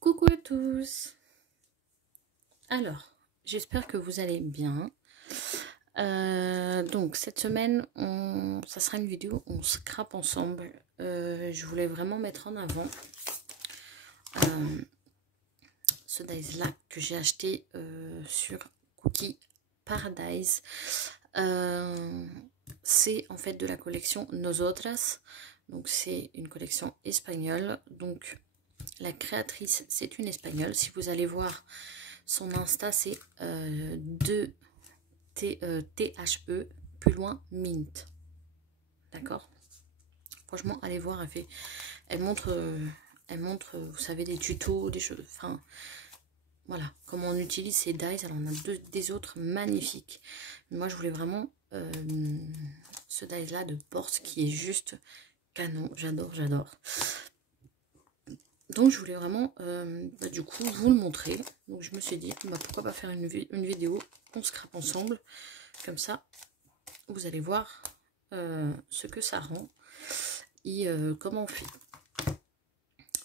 Coucou à tous. Alors, j'espère que vous allez bien. Donc cette semaine, ça sera une vidéo où on scrape ensemble. Je voulais vraiment mettre en avant ce dies là que j'ai acheté sur Cookie Paradise. C'est en fait de la collection Nosotras. Donc c'est une collection espagnole. Donc la créatrice, c'est une espagnole. Si vous allez voir son Insta, c'est THE, plus loin, Mint. D'accord? Franchement, allez voir, elle montre, vous savez, des tutos, des choses, enfin, voilà, comment on utilise ces dies. Elle en a des autres magnifiques. Mais moi, je voulais vraiment ce dies-là de Porce qui est juste canon. J'adore, j'adore. Donc je voulais vraiment du coup vous le montrer. Donc je me suis dit pourquoi pas faire une vidéo, on scrape ensemble, comme ça vous allez voir ce que ça rend et comment on fait.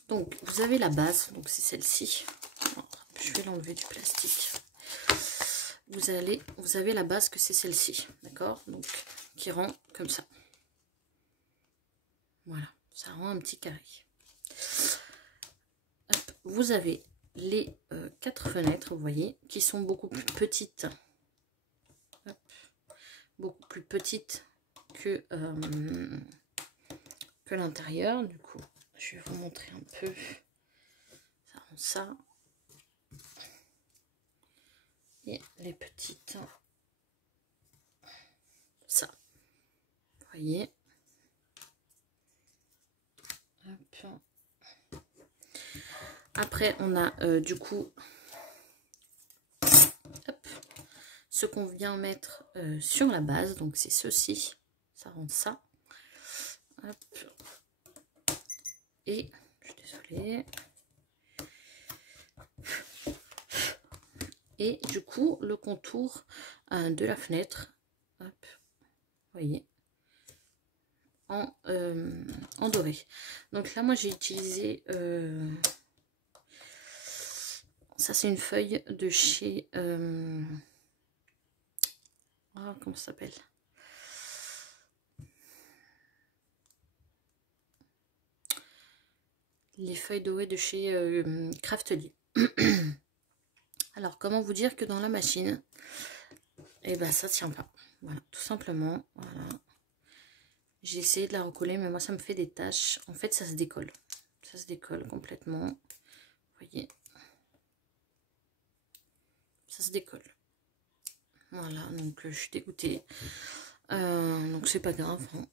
Donc vous avez la base, donc c'est celle-ci. Je vais l'enlever du plastique. Vous avez la base que c'est celle-ci, d'accord, donc qui rend comme ça. Voilà, ça rend un petit carré. Vous avez les 4 fenêtres, vous voyez, qui sont beaucoup plus petites. Hop, beaucoup plus petites que l'intérieur. Du coup, je vais vous montrer un peu. Ça rend ça. Et les petites. Ça. Vous voyez. Hop. Après, on a du coup ce qu'on vient mettre sur la base. Donc, c'est ceci. Ça rend ça. Hop. Et, je suis désolée. Et du coup, le contour de la fenêtre. Hop. Vous voyez. En doré. Donc là, moi, j'ai utilisé... ça, c'est une feuille de chez... comment ça s'appelle? Les feuilles dorées de chez Craftelier. Alors, comment vous dire que dans la machine, eh ben, ça tient pas. Voilà, tout simplement. Voilà. J'ai essayé de la recoller, mais moi, ça me fait des taches. En fait, ça se décolle. Ça se décolle complètement. Vous voyez. Ça se décolle. Voilà, donc je suis dégoûtée. Donc c'est pas grave. Hein.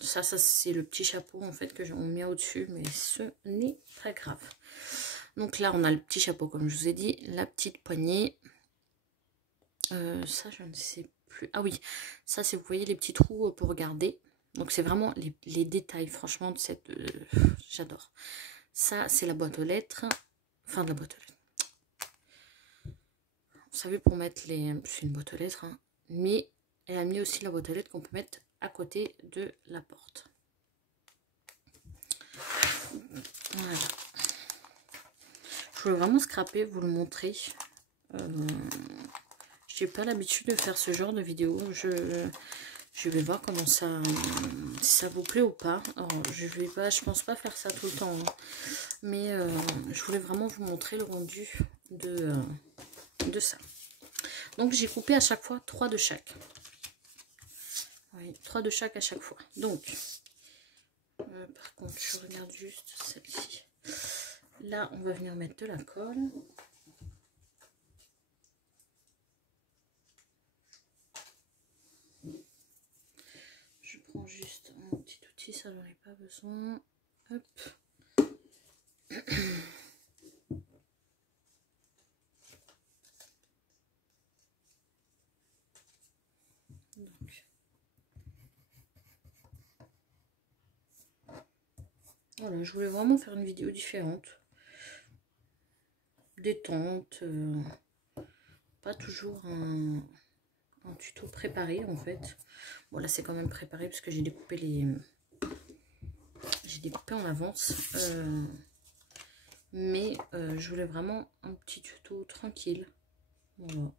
Ça c'est le petit chapeau en fait que on met au-dessus, mais ce n'est pas grave. Donc là, on a le petit chapeau, comme je vous ai dit, la petite poignée. Ça, je ne sais plus. Ah oui, ça, c'est, vous voyez les petits trous pour regarder. Donc c'est vraiment les détails, franchement, de cette... j'adore. Ça, c'est la boîte aux lettres. Enfin, de la boîte aux lettres. Vous savez, pour mettre les... C'est une boîte aux lettres, hein. Mais elle a mis aussi la boîte aux lettres qu'on peut mettre à côté de la porte. Voilà. Je voulais vraiment scraper, vous le montrer. J'ai pas l'habitude de faire ce genre de vidéo. Je vais voir comment ça, si ça vous plaît ou pas. Alors, je pense pas faire ça tout le temps, hein. Mais je voulais vraiment vous montrer le rendu de ça. Donc j'ai coupé à chaque fois 3 de chaque. Oui, 3 de chaque à chaque fois. Donc, par contre, je regarde juste celle-ci. Là, on va venir mettre de la colle. Je prends juste un petit outil, ça j'en ai pas besoin. Hop. Donc. Voilà, je voulais vraiment faire une vidéo différente. Détente. Pas toujours un tuto préparé en fait. Bon là c'est quand même préparé parce que j'ai découpé les... J'ai découpé en avance. Mais je voulais vraiment un petit tuto tranquille. Voilà.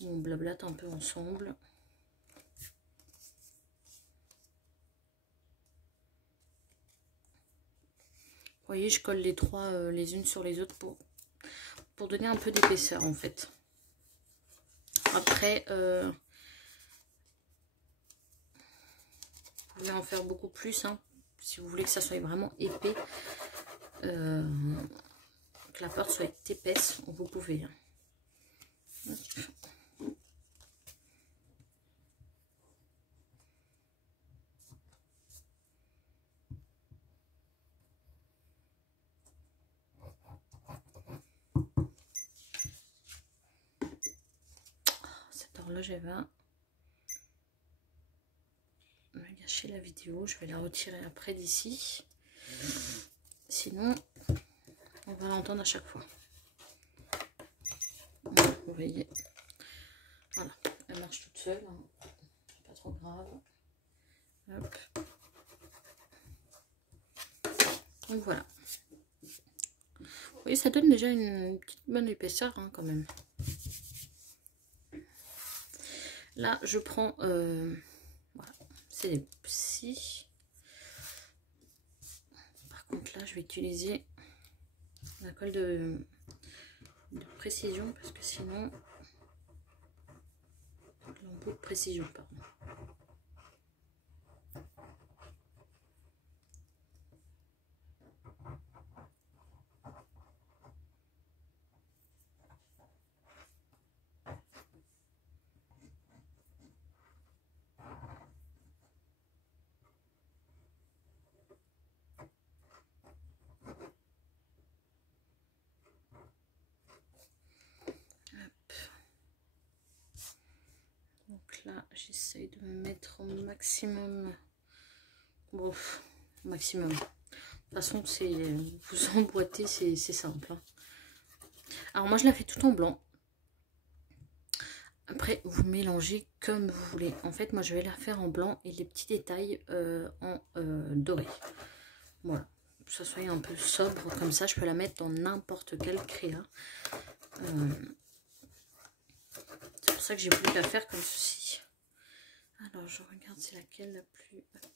On blablate un peu ensemble. Vous voyez, je colle les trois les unes sur les autres pour donner un peu d'épaisseur en fait. Après, vous pouvez en faire beaucoup plus, hein, si vous voulez que ça soit vraiment épais, que la porte soit épaisse, vous pouvez. Hein. Cette horloge, elle va me gâcher la vidéo. Je vais la retirer après d'ici. Sinon, on va l'entendre à chaque fois. Vous voyez. Voilà, elle marche toute seule. Hein. Pas trop grave. Hop. Donc voilà. Vous voyez, ça donne déjà une petite bonne épaisseur hein, quand même. Là, je prends... voilà, c'est des petits. Par contre, là, je vais utiliser la colle de précision parce que sinon... L'embout de précision, pardon. Là, j'essaye de me mettre au maximum. Bon, au maximum. De toute façon, c'est vous emboîtez, c'est simple. Hein. Alors moi, je la fais tout en blanc. Après, vous mélangez comme vous voulez. En fait, moi, je vais la faire en blanc et les petits détails en doré. Voilà. Que ça soit un peu sobre comme ça, je peux la mettre dans n'importe quel créa. C'est pour ça que j'ai voulu la faire comme ceci. Alors, je regarde c'est laquelle la plus... Hop.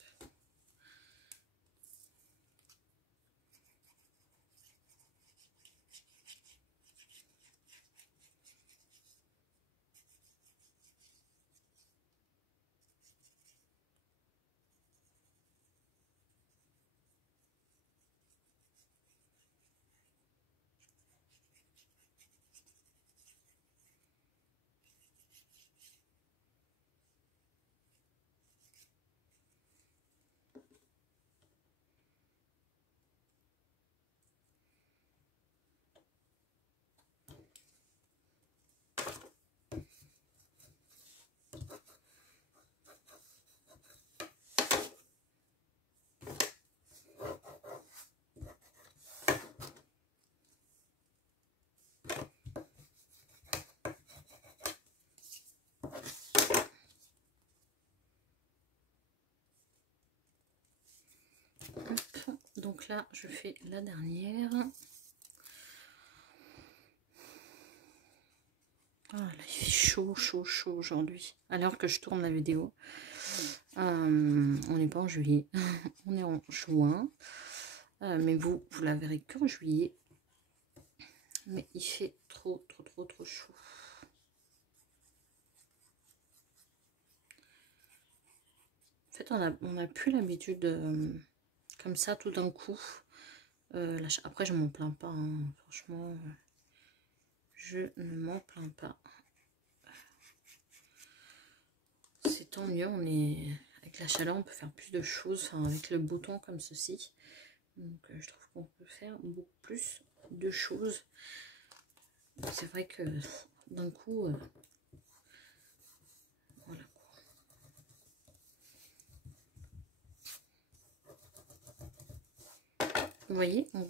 Donc là, je fais la dernière. Oh là, il fait chaud, chaud, chaud aujourd'hui. À l'heure que je tourne la vidéo. On n'est pas en juillet. On est en juin. Mais vous la verrez qu'en juillet. Mais il fait trop, trop, trop, trop chaud. En fait, on a plus l'habitude comme ça tout d'un coup. Après, je m'en plains pas. Hein. Franchement, je ne m'en plains pas. C'est tant mieux. On est avec la chaleur, on peut faire plus de choses. Enfin, avec le beau temps comme ceci. Donc, je trouve qu'on peut faire beaucoup plus de choses. C'est vrai que d'un coup, voilà quoi. Vous voyez, on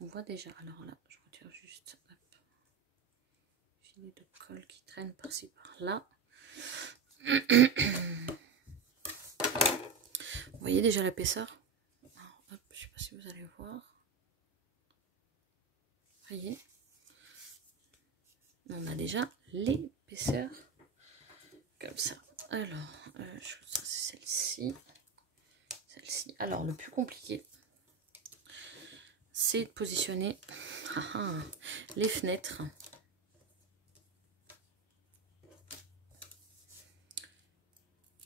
voit déjà. Alors là, je retire juste hop, filet de colle qui traîne par-ci par-là. Vous voyez déjà l'épaisseur. Hop, je sais pas si vous allez voir. Voyez, on a déjà l'épaisseur comme ça. Alors, ça c'est celle-ci. Celle-ci. Alors, le plus compliqué, c'est de positionner les fenêtres.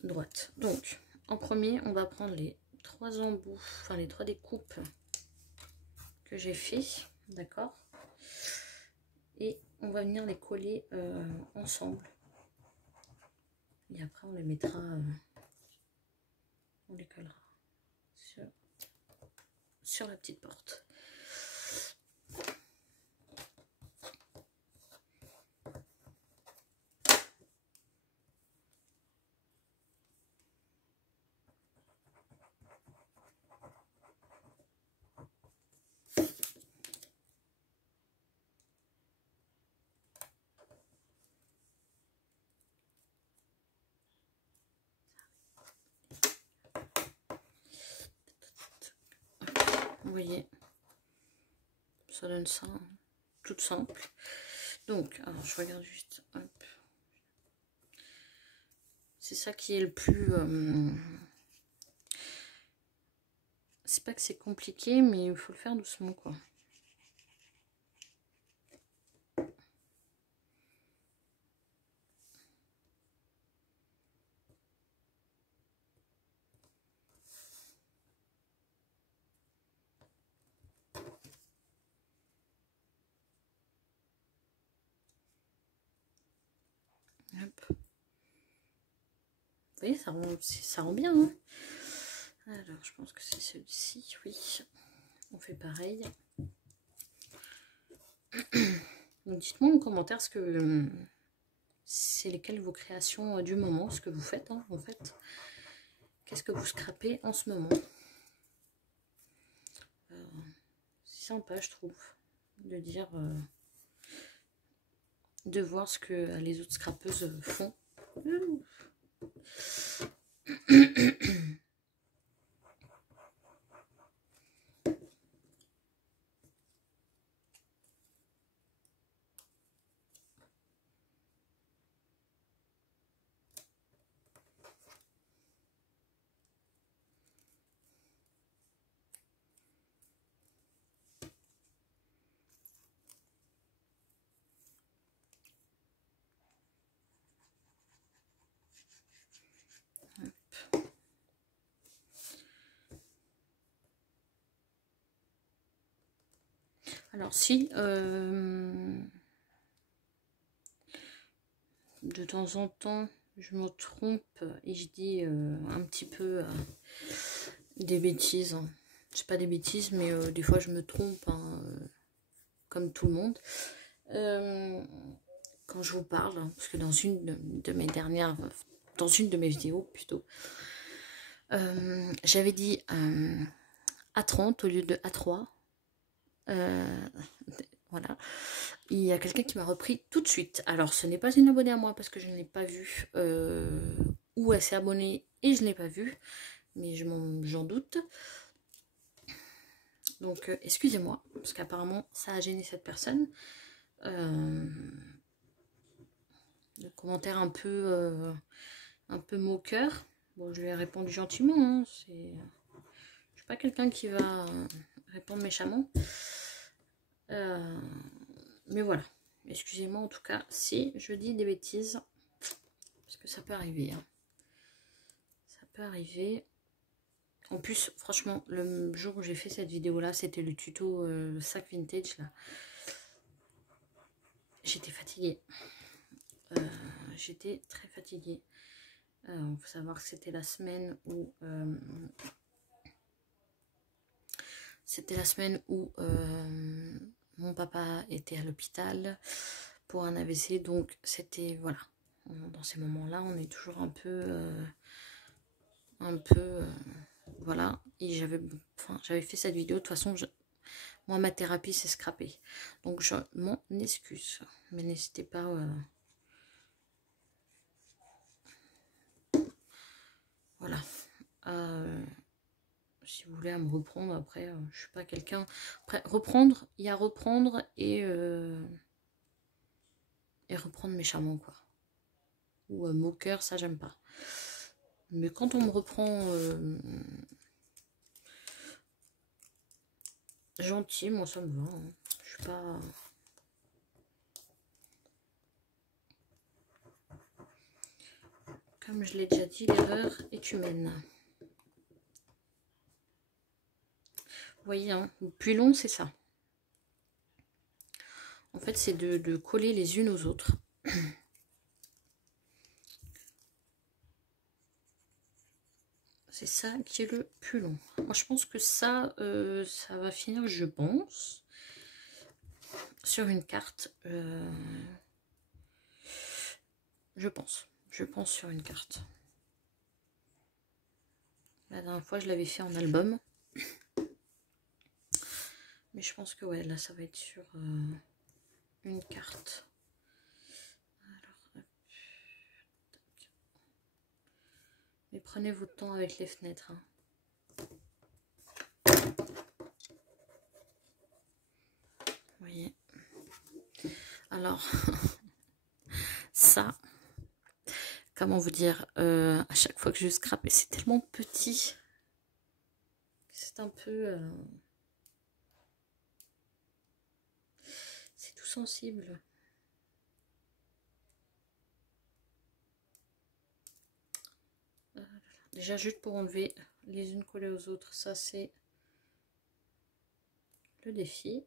Droite. Donc, en premier, on va prendre les 3 embouts, enfin les 3 découpes que j'ai fait, d'accord. Et on va venir les coller ensemble. Et après, on les mettra, on les collera sur la petite porte. Vous voyez, ça donne ça, hein, tout simple. Donc, alors je regarde juste, hop. C'est ça qui est le plus... c'est pas que c'est compliqué, mais il faut le faire doucement, quoi. Hop. Vous voyez, ça rend bien, hein. Alors, je pense que c'est celui-ci, oui. On fait pareil. Donc, dites-moi en commentaire ce que c'est lesquelles vos créations du moment, ce que vous faites, hein, en fait. Qu'est-ce que vous scrapez en ce moment? C'est sympa, je trouve, de dire, de voir ce que les autres scrapeuses font. Alors si de temps en temps je me trompe et je dis un petit peu des bêtises, hein. C'est pas des bêtises, mais des fois je me trompe, hein, comme tout le monde. Quand je vous parle, hein, parce que dans une de mes dernières, dans une de mes vidéos plutôt, j'avais dit A30 au lieu de A3. Voilà, il y a quelqu'un qui m'a repris tout de suite. Alors ce n'est pas une abonnée à moi parce que je ne l'ai pas vue, ou elle s'est abonnée et je ne l'ai pas vue, mais j'en doute. Donc excusez-moi, parce qu'apparemment ça a gêné cette personne. Le commentaire un peu moqueur. Bon, je lui ai répondu gentiment, hein, je suis pas quelqu'un qui va répondre méchamment. Mais voilà, excusez-moi en tout cas si je dis des bêtises, parce que ça peut arriver, hein. Ça peut arriver. En plus, franchement, le jour où j'ai fait cette vidéo là, c'était le tuto sac vintage là. J'étais fatiguée. J'étais très fatiguée. Il faut savoir que c'était la semaine où mon papa était à l'hôpital pour un AVC, donc c'était, voilà, dans ces moments-là, on est toujours un peu, voilà, et j'avais fait cette vidéo, de toute façon, moi, ma thérapie, c'est scraper, donc je m'en excuse, mais n'hésitez pas, voilà, si vous voulez à me reprendre. Après, je suis pas quelqu'un... Après, reprendre, il y a reprendre et reprendre méchamment, quoi. Ou moqueur, ça j'aime pas. Mais quand on me reprend gentil, moi ça me va. Hein. Je suis pas... Comme je l'ai déjà dit, l'erreur est humaine. Vous voyez, hein, le plus long, c'est ça. En fait, c'est de coller les unes aux autres. C'est ça qui est le plus long. Moi, je pense que ça, ça va finir, je pense, sur une carte. Je pense sur une carte. La dernière fois, je l'avais fait en album. Mais je pense que, ouais, là, ça va être sur une carte. Alors, hop. Mais prenez votre temps avec les fenêtres. Hein. Vous voyez. Alors, ça, comment vous dire, à chaque fois que je scrape, et c'est tellement petit, c'est un peu... c'est tout sensible. Déjà, juste pour enlever les unes collées aux autres, ça c'est le défi.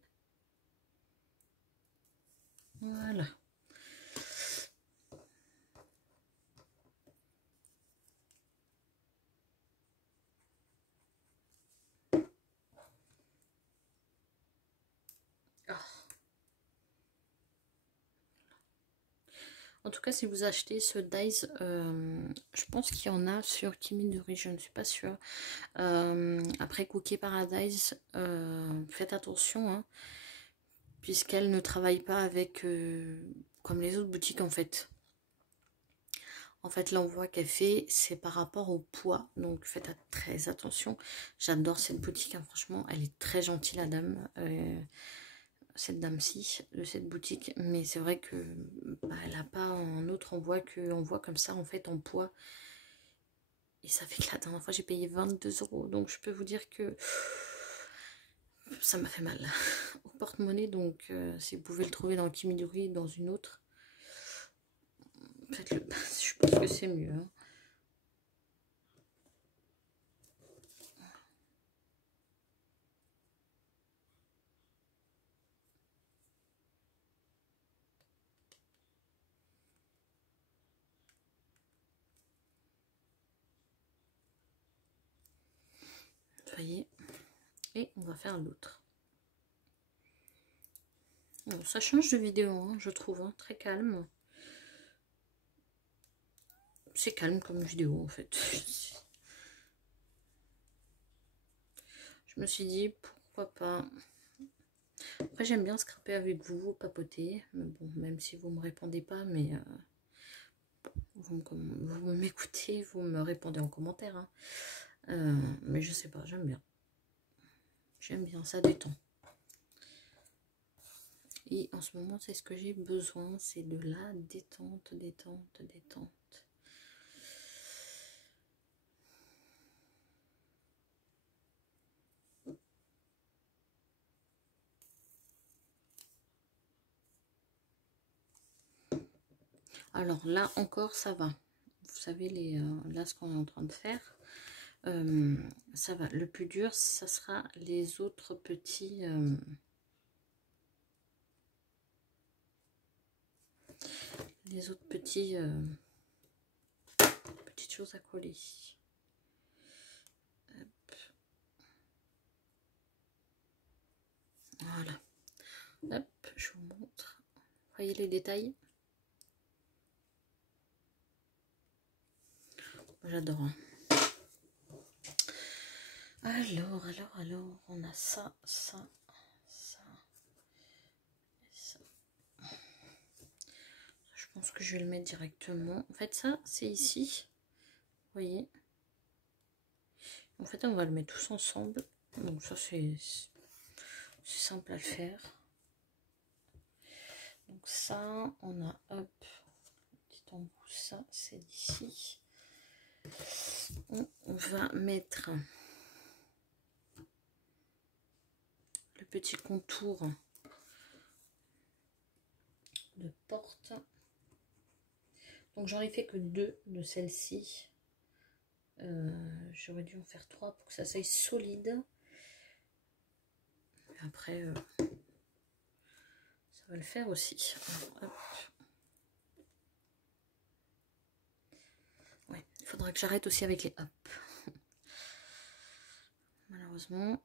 Voilà. En tout cas, si vous achetez ce dies, je pense qu'il y en a sur Kimidori, je ne suis pas sûre. Après Cookie Paradise, faites attention, hein, puisqu'elle ne travaille pas avec comme les autres boutiques en fait. En fait, l'envoi qu'elle fait, c'est par rapport au poids, donc faites très attention. J'adore cette boutique, hein, franchement, elle est très gentille la dame. Cette dame-ci de cette boutique, mais c'est vrai que bah, elle n'a pas un autre envoi qu'envoi comme ça en fait en poids, et ça fait que la dernière fois j'ai payé 22 €, donc je peux vous dire que ça m'a fait mal au porte-monnaie. Donc si vous pouvez le trouver dans Kimidori, dans une autre, faites-le. Je pense que c'est mieux, hein. Vous voyez, et on va faire l'autre. Bon, ça change de vidéo, hein, je trouve, hein, très calme. C'est calme comme vidéo en fait. Je me suis dit pourquoi pas. Après j'aime bien scraper avec vous, papoter. Mais bon, même si vous me répondez pas, mais vous m'écoutez, vous me répondez en commentaire. Hein. Mais je sais pas, j'aime bien. J'aime bien, ça détend. Et en ce moment, c'est ce que j'ai besoin, c'est de la détente, détente, détente. Alors là encore, ça va. Vous savez, là, ce qu'on est en train de faire, ça va. Le plus dur, ça sera les autres petits... petites choses à coller. Hop. Voilà. Hop, je vous montre. Voyez les détails? J'adore. Hein. Alors, on a ça, ça, ça, et ça. Je pense que je vais le mettre directement. En fait, ça, c'est ici. Vous voyez? En fait, on va le mettre tous ensemble. Donc ça, c'est simple à le faire. Donc ça, on a, hop, petit embout, ça, c'est d'ici. On va mettre le petit contour de porte. Donc j'en ai fait que 2 de celle-ci. J'aurais dû en faire 3 pour que ça soit solide. Et après, ça va le faire aussi. Alors, ouais, il faudra que j'arrête aussi avec les hop. Malheureusement.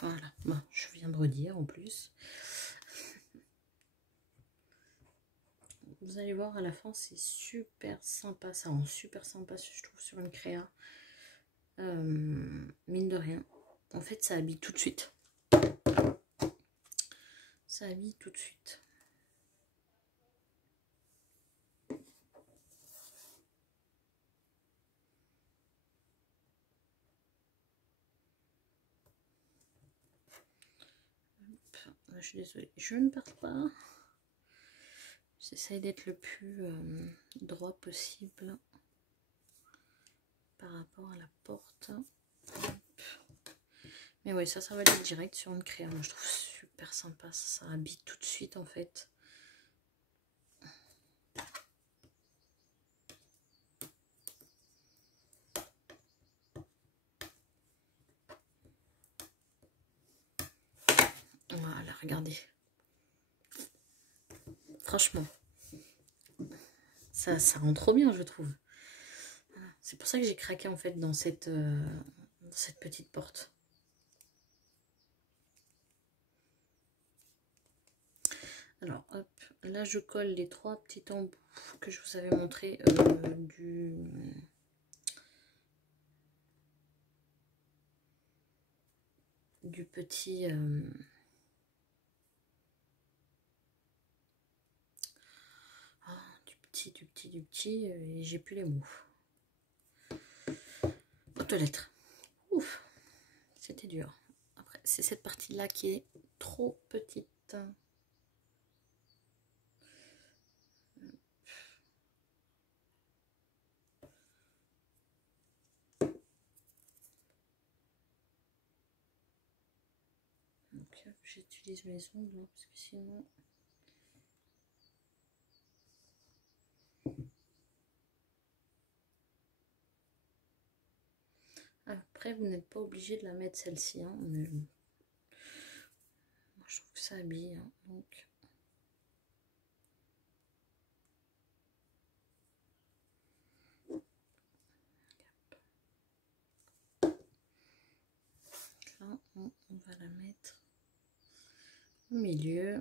Voilà, bon, je viens de redire en plus. Vous allez voir à la fin, c'est super sympa. Ça rend super sympa, je trouve, sur une créa. Mine de rien. En fait, ça habille tout de suite. Ça habille tout de suite. Je suis désolée, je ne parle pas. J'essaye d'être le plus droit possible par rapport à la porte. Mais ouais, ça va aller direct sur une créa. Moi, je trouve super sympa. Ça habille tout de suite en fait. Voilà, regardez. Franchement, ça rend trop bien, je trouve. Voilà. C'est pour ça que j'ai craqué en fait dans cette petite porte. Alors, hop, là je colle les 3 petits embouts que je vous avais montré du petit du petit et j'ai plus les mots. Boîte aux lettres. Ouf, c'était dur. Après, c'est cette partie là qui est trop petite. Donc j'utilise mes ongles parce que sinon après vous n'êtes pas obligé de la mettre celle-ci hein, mais moi je trouve que ça habille hein, donc là on va la mettre au milieu.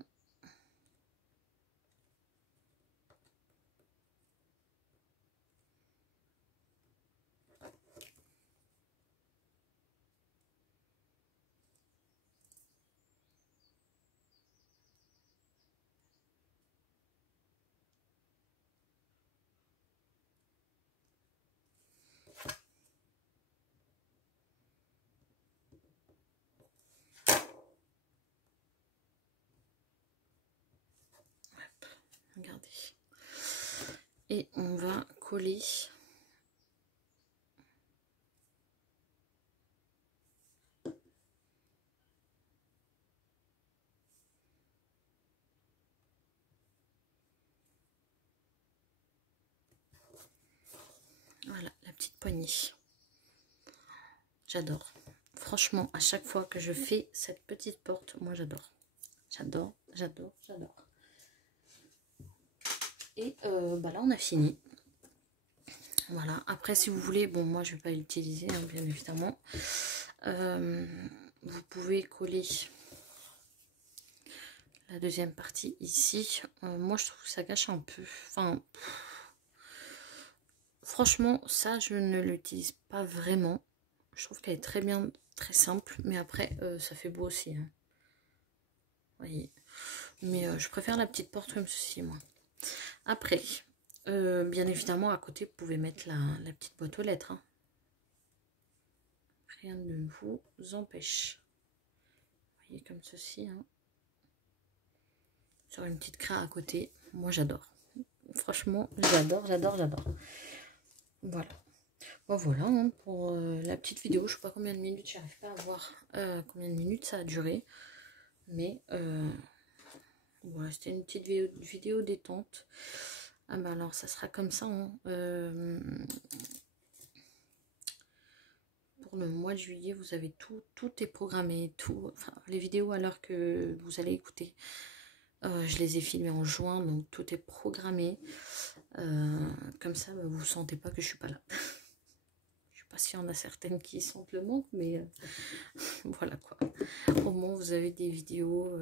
Regardez. Et on va coller voilà la petite poignée. J'adore. Franchement, à chaque fois que je fais cette petite porte, moi j'adore. J'adore, j'adore, j'adore. Et bah là on a fini. Voilà, après si vous voulez, bon moi je vais pas l'utiliser hein, bien évidemment. Vous pouvez coller la deuxième partie ici. Moi, je trouve que ça gâche un peu. Enfin, franchement, ça, je ne l'utilise pas vraiment. Je trouve qu'elle est très bien, très simple. Mais après, ça fait beau aussi. Hein. Vous voyez. Mais je préfère la petite porte comme ceci, moi. Après, bien évidemment, à côté, vous pouvez mettre la petite boîte aux lettres. Hein. Rien ne vous empêche. Vous voyez, comme ceci. Hein. Sur une petite craie à côté. Moi, j'adore. Franchement, j'adore. Voilà. Bon, voilà hein, pour la petite vidéo. Je sais pas combien de minutes, j'arrive pas à voir combien de minutes ça a duré. Mais voilà, c'était une petite vidéo détente. Ah ben alors, ça sera comme ça. Hein. Pour le mois de juillet, vous avez tout est programmé. Tout, enfin, les vidéos à l'heure que vous allez écouter. Je les ai filmées en juin, donc tout est programmé. Comme ça, vous ne sentez pas que je suis pas là. Je sais pas s'il y en a certaines qui sentent le manque, mais voilà quoi. Au moins, vous avez des vidéos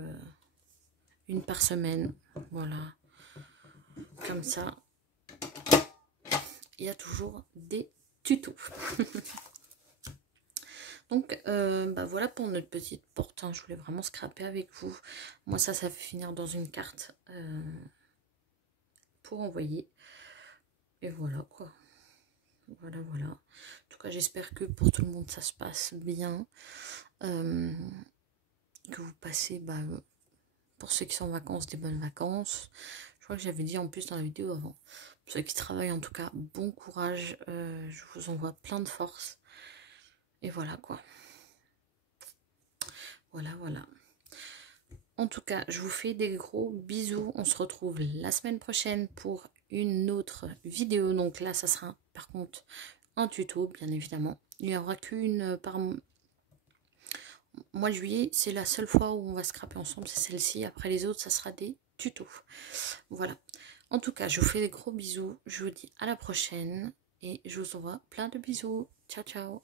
une par semaine. Voilà. Comme ça, il y a toujours des tutos. Donc, bah voilà pour notre petite porte. Hein. Je voulais vraiment scraper avec vous. Moi, ça fait finir dans une carte pour envoyer. Et voilà quoi. Voilà. En tout cas, j'espère que pour tout le monde, ça se passe bien. Que vous passez, bah, pour ceux qui sont en vacances, des bonnes vacances. Je crois que j'avais dit en plus dans la vidéo avant. Pour ceux qui travaillent, en tout cas, bon courage. Je vous envoie plein de force. Et voilà quoi. Voilà. En tout cas, je vous fais des gros bisous. On se retrouve la semaine prochaine pour une autre vidéo. Donc là, ça sera par contre un tuto, bien évidemment. Il n'y aura qu'une par mois de juillet. C'est la seule fois où on va scraper ensemble, c'est celle-ci. Après les autres, ça sera des tutos. Voilà. En tout cas, je vous fais des gros bisous. Je vous dis à la prochaine. Et je vous envoie plein de bisous. Ciao.